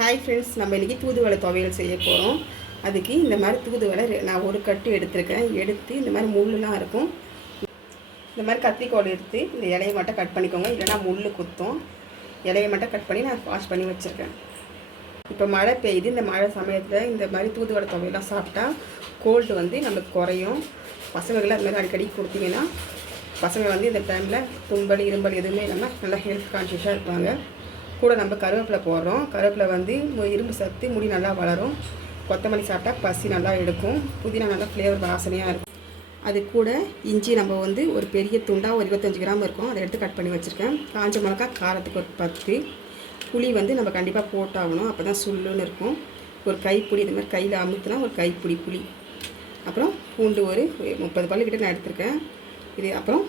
Hi friends, நம்ம இன்றைக்கி தூதுவளை துவையல் செய்ய போகிறோம். அதுக்கு இந்த மாதிரி தூதுவளை நான் ஒரு கட்டு எடுத்துருக்கேன். எடுத்து இந்த மாதிரி முள்ளுலாம் இருக்கும். இந்த மாதிரி கத்திரிக்கோல் எடுத்து இந்த இலையை மட்டும் கட் பண்ணிக்கோங்க, இல்லைனா முள் குத்தும். இலையை மட்டும் கட் பண்ணி நான் வாஷ் பண்ணி வச்சுருக்கேன். இப்போ மழை பெய்யுது. இந்த மழை சமயத்தில் இந்த மாதிரி தூதுவளை துவையெல்லாம் சாப்பிட்டா கோல்டு நம்மளுக்கு குறையும். பசங்களுக்கு அது மாதிரி அடிக்கடி கொடுத்தீங்கன்னா பசங்க இந்த டைமில் தும்பல் இரும்பல் எதுவுமே இல்லாமல் நல்லா ஹெல்த் கான்ஷியஸாக இருப்பாங்க. கூட நம்ம கருவேப்பிலை போடுறோம். கருவேப்பிலை இரும்பு சத்து, முடி நல்லா வளரும். கொத்தமல்லி சாப்பிட்டா பசி நல்லா எடுக்கும். புதினா நல்லா ஃப்ளேவர் வாசனையாக இருக்கும். அது கூட இஞ்சி நம்ம ஒரு பெரிய துண்டாக ஒரு 25 கிராம் இருக்கும், அதை எடுத்து கட் பண்ணி வச்சுருக்கேன். காஞ்ச மிளகா காரத்துக்கு ஒரு 10. புளி நம்ம கண்டிப்பாக போட்டாகணும், அப்போ தான் சுள்ளுன்னு இருக்கும். ஒரு கைப்பிடி இது மாதிரி கையில் அமுத்துனா ஒரு கைப்பிடி புளி. அப்புறம் பூண்டு ஒரு 30 பல்லு கிட்ட நான் எடுத்திருக்கேன். இது அப்புறம்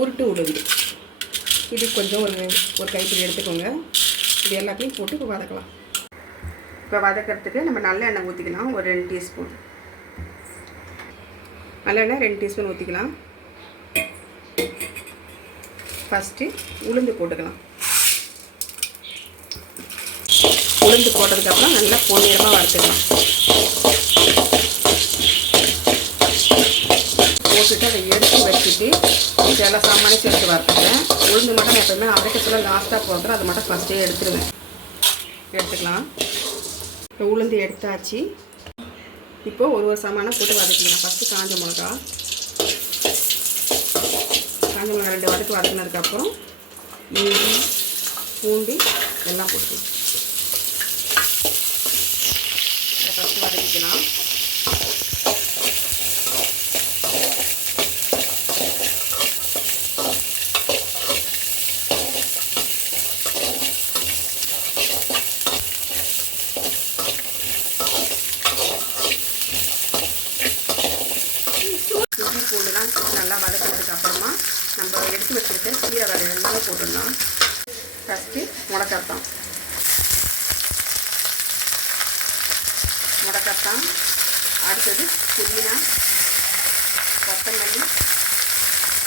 உருட்டு உளுந்து, இது கொஞ்சம் ஒரு கைப்பிடி எடுத்துக்கோங்க. இது எல்லாத்தையும் போட்டு இப்போ வதக்கலாம். இப்போ வதக்கிறதுக்கு நம்ம நல்லெண்ணெய் ஊற்றிக்கலாம். ஒரு 2 டீஸ்பூன் நல்லெண்ணெய் 2 டீஸ்பூன் ஊற்றிக்கலாம். ஃபஸ்ட்டு உளுந்து போட்டுக்கலாம். உளுந்து போட்டதுக்கப்புறம் நல்லா பொன்னிறமாக வறுத்துக்கலாம். போட்டுட்டு அதை எடுத்து வச்சுட்டு எல்லா சாமானையும் சேர்த்து வறுத்துக்கிறேன். உளுந்து மட்டும் நான் எப்போயுமே அரைக்க சொல்ல லாஸ்ட்டாக போடுறேன், அதை மட்டும் ஃபஸ்ட்டே எடுத்துருவேன். எடுத்துக்கலாம். இப்போ உளுந்து எடுத்தாச்சு. இப்போது ஒரு சாமானை போட்டு வதக்கிக்கலாம். ஃபஸ்ட்டு காஞ்ச மிளகா 2 வதக்கு வதக்கினதுக்கப்புறம் இஞ்சி பூண்டு எல்லாம் போட்டு அதை ஃபஸ்ட்டு வதக்கிக்கலாம். இஞ்சி பூண்டுலாம் நல்லா வதக்கினதுக்கு அப்புறமா நம்ம எடுத்து வச்சுருக்க கீரை வகை எல்லாமே போட்டுடலாம். ஃபஸ்ட்டு முடக்கத்தான் அடுத்தது புதினா, கொத்தமல்லி,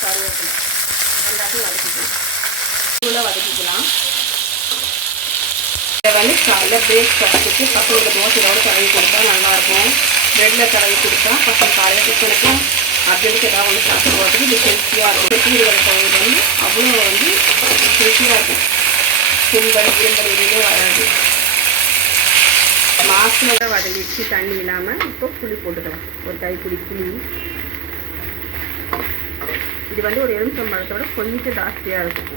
கருவேப்பிலை எல்லாத்தையும் வதக்கிக்கலாம். இதை காலையில் பிரேக்ஃபாஸ்ட்டுக்கு பசங்களுக்கு தோசையோடு தடவி கொடுத்தா நல்லாயிருக்கும். ப்ரெட்டில் தடவி கொடுத்தா பசங்க காலையில் டிஃபனுக்கும் அப்படின்ட்டு ஏதாவது சாப்பிட்டு போகிறதுக்கு இது ஹெல்த்தியாக இருக்கும். தூதுவளை துவையல் அவ்வளோ ஹெல்த்தியாக இருக்கும். தும்பல் இரும்பல் எதுவுமே வராது. மாசில் வதங்கிச்சு தண்ணி இல்லாமல். இப்போ புளி போட்டுக்கலாம். ஒரு கைப்பிடி புளி. இது ஒரு எலுமிச்சம்பழத்தோட கொஞ்சம் ஜாஸ்தியாக இருக்கும்.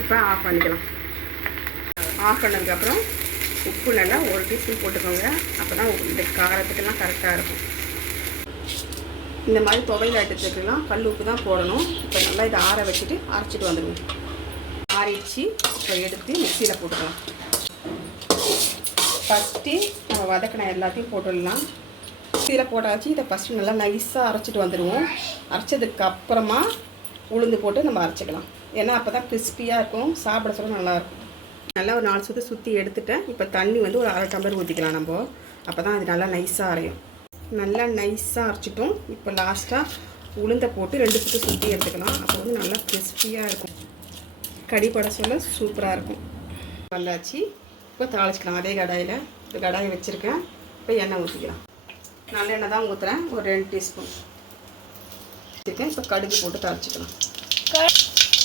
இப்போ ஆஃப் பண்ணிக்கலாம். ஆஃப் பண்ணதுக்கப்புறம் உப்பு நல்லா 1 டீஸ்பூன் போட்டுக்கோங்க. அப்போ தான் இந்த காரத்துக்கெல்லாம் கரெக்டாக இருக்கும். இந்த மாதிரி துவையல் ஐட்டத்துக்கெல்லாம் கல் உப்பு தான் போடணும். இப்போ நல்லா இதை ஆற வச்சுட்டு அரைச்சிட்டு வந்துடுவோம். ஆறிடுச்சு. இப்போ எடுத்து மிக்சியில் போட்டுக்கலாம். ஃபஸ்ட்டு நம்ம வதக்கின எல்லாத்தையும் போட்டுடலாம். மிக்சியில் போட்டாச்சு. இதை ஃபஸ்ட்டு நல்லா நைஸாக அரைச்சிட்டு வந்துடுவோம். அரைச்சதுக்கப்புறமா உளுந்து போட்டு நம்ம அரைச்சிக்கலாம். ஏன்னா அப்போ தான் கிறிஸ்பியாக இருக்கும், சாப்பிட சொல்ல நல்லாயிருக்கும். நல்லா ஒரு 4 சுற்று சுற்றி எடுத்துட்டேன். இப்போ தண்ணி ஒரு 1/2 டம்ளர் ஊற்றிக்கலாம் நம்ம. அப்போ தான் அது நல்லா நைஸாக அரையும். நல்லா நைஸாக அரைச்சிட்டோம். இப்போ லாஸ்ட்டாக உளுந்தை போட்டு 2 சுற்று சுற்றி எடுத்துக்கலாம். அப்போ நல்லா கிறிஸ்பியாக இருக்கும். கடிப்பட சொல்ல சூப்பராக இருக்கும். வந்தாச்சு. இப்போ தாளிச்சிக்கலாம். அதே கடாயில் ஒரு கடாயை வச்சுருக்கேன். இப்போ எண்ணெய் ஊற்றிக்கலாம். நல்லெண்ணெய் தான் ஊற்றுறேன். ஒரு 2 டீஸ்பூன் வச்சுருக்கேன். இப்போ கடுகு போட்டு தாளிச்சிக்கலாம்.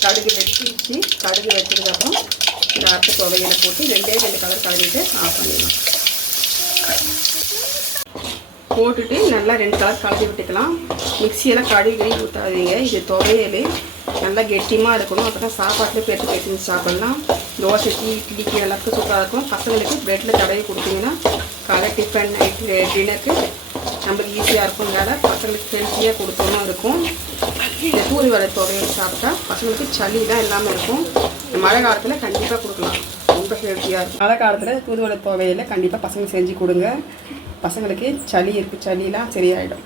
கடுகு வச்சிருச்சு. கடுகு வச்சதுக்கப்புறம் இந்த அரைச்ச துவையலை போட்டு 2 கலர் கலரிட்டு ஆஃப் பண்ணிடலாம். போட்டுட்டு நல்லா 2 கலர் கலரி விட்டுக்கலாம். மிக்சியெல்லாம் கழுவி ஊற்றாதீங்க. இது துவையல் நல்லா கெட்டியமாக இருக்கணும். அப்போ தான் சாப்பாட்டில் பெருசு சாப்பிட்லாம். தோசைக்கு இட்லிக்கு எல்லாத்துக்கும் சூப்பராக இருக்கும். பசங்களுக்கு ப்ரெட்டில் தடவி கொடுத்தீங்கன்னா காலை டிஃபன் நைட்டு டின்னருக்கு நம்மளுக்கு ஈஸியாக இருக்கும். வேலை பசங்களுக்கு ஹெல்த்தியாக கொடுத்தோம்னா இருக்கும். இந்த தூதுவளை துவையல் சாப்பிட்டா பசங்களுக்கு சளி தான் இல்லாமல் இருக்கும். மழை காலத்தில் கண்டிப்பாக கொடுக்கலாம். ரொம்ப ஹெல்த்தியாக இருக்கும். மழை காலத்தில் தூதுவளை துவையலை கண்டிப்பாக பசங்க செஞ்சு கொடுங்க. பசங்களுக்கு சளி இருக்குது, சளிலாம் சரியாயிடும்.